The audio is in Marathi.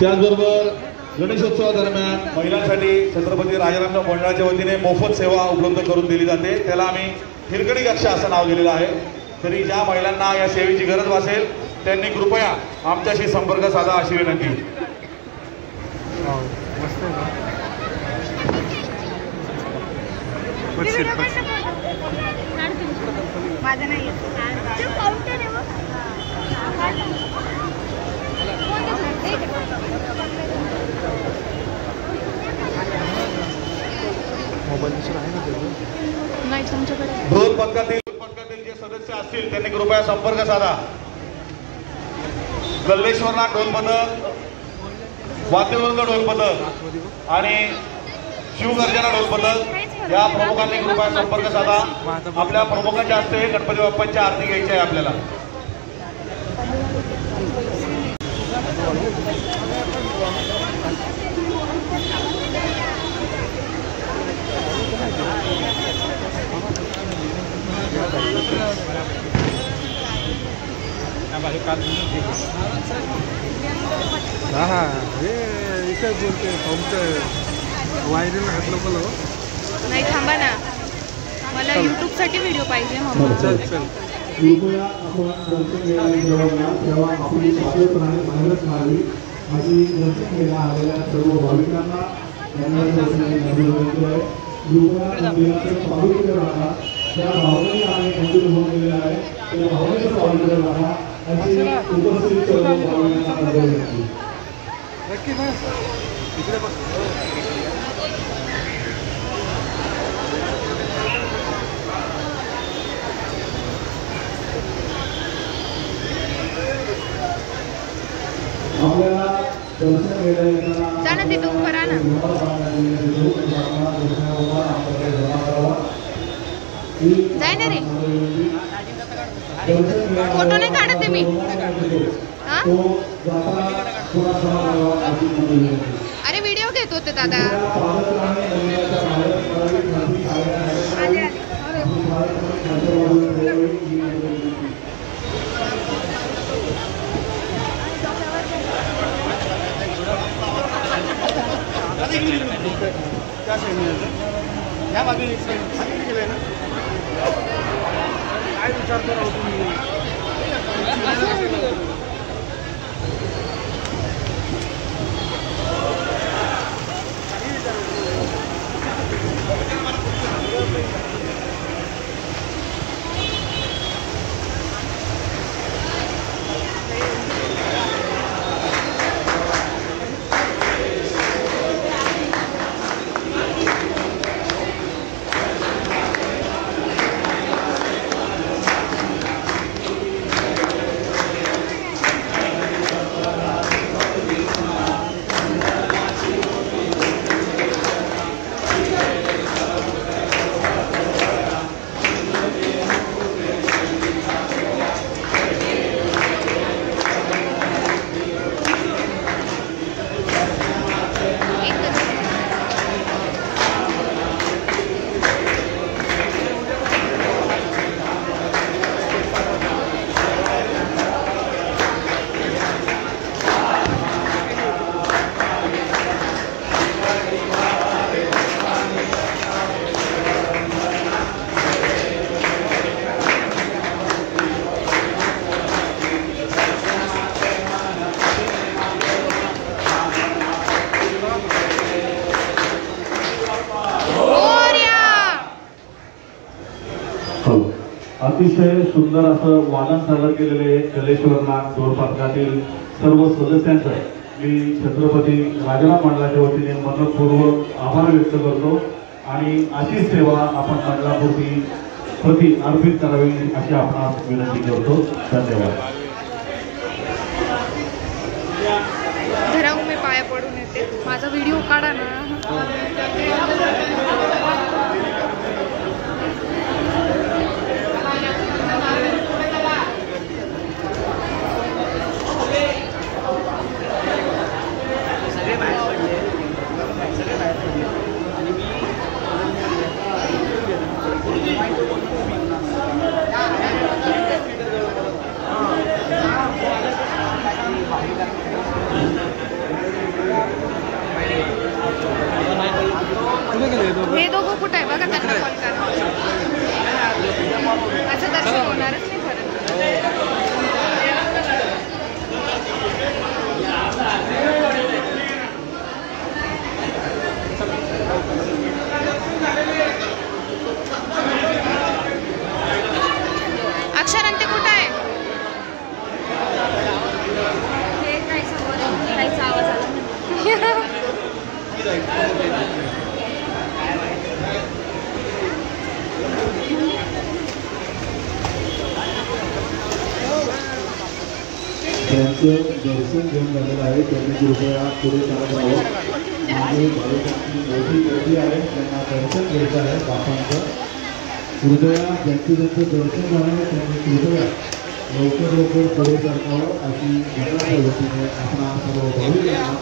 त्याचबरोबर गणेशोत्सवादरम्यान महिलांसाठी छत्रपती राजारामराव मंडळाच्या वतीने मोफत सेवा उपलब्ध करून दिली जाते. त्याला आम्ही हिरकणी कक्षा असं नाव दिलेलं आहे. तरी ज्या महिलांना या सेवेची गरज भासेल त्यांनी कृपया आमच्याशी संपर्क साधा अशी विनंती. ढोल पथकातील जे सदस्य असतील त्यांनी कृपया संपर्क साधा. कल्लेश्वरनाथ ढोल पथक, वाद्यवृंद ढोल पथक आणि शिवगर्जना ढोल पथक या प्रमुखांनी कृपया संपर्क साधा. आपल्या प्रमुखांच्या हस्ते गणपती बाप्पांची आरती घ्यायची आहे आपल्याला. नाही थांबा ना, मला YouTube साठी व्हिडिओ पाहिजे. कृपया आपण दर्शन घ्यायला तेव्हा आपली साधेपणाने बाहेरच राहावी अशी दर्शन घ्यायला आलेल्या सर्व भाविकांना कृपया मंदिराचं पावित्र्य राहा. त्या भावनेने आम्ही मंदिर होऊन गेलेलं आहे, त्या भावनेचं पावित्र्य राहा अशी उपस्थित सर्व भाविकांना विनंती. आपल्याला दर्शन घ्यायला जा ना तिथं उभं राहा ना. जाय ना रे, फोटो नाही काढत आहे मी. अरे व्हिडिओ घेत होते दादा. या बाजूने केलंय ना, काय विचारतो राहू तुम्ही. अतिशय सुंदर असं वादन सादर केलेले कलेश्वरनाथ ढोल पथकातील सर्व सदस्यांचं मी छत्रपती राजाराम मंडळाच्या वतीने मनपूर्वक आभार व्यक्त करतो आणि अशी सेवा आपण मंडळापुरती प्रति अर्पित करावी अशी आपणास विनंती करतो. धन्यवाद. धराऊ मी पाया पडून येते. माझा व्हिडिओ काढा ना. हे दोघं कुठे आहे बघा, त्यांना कॉल करा. असं दर्शन होणारच नाही परत. अक्षरांते कुठं आहे? काहीचा आवाज आला. त्यांचं दर्शन घेऊन झालेलं आहे. त्यांनी कृपया पुढे चालत राहावं. मागे भाविकांची मोठी गर्दी आहे, त्यांना दर्शन घ्यायचं आहे बापांचं. कृपया ज्यांचं दर्शन झालं आहे त्यांनी कृपया लवकर पुढे सरकावं अशी घटना वतीने आपण सर्व भाविकांना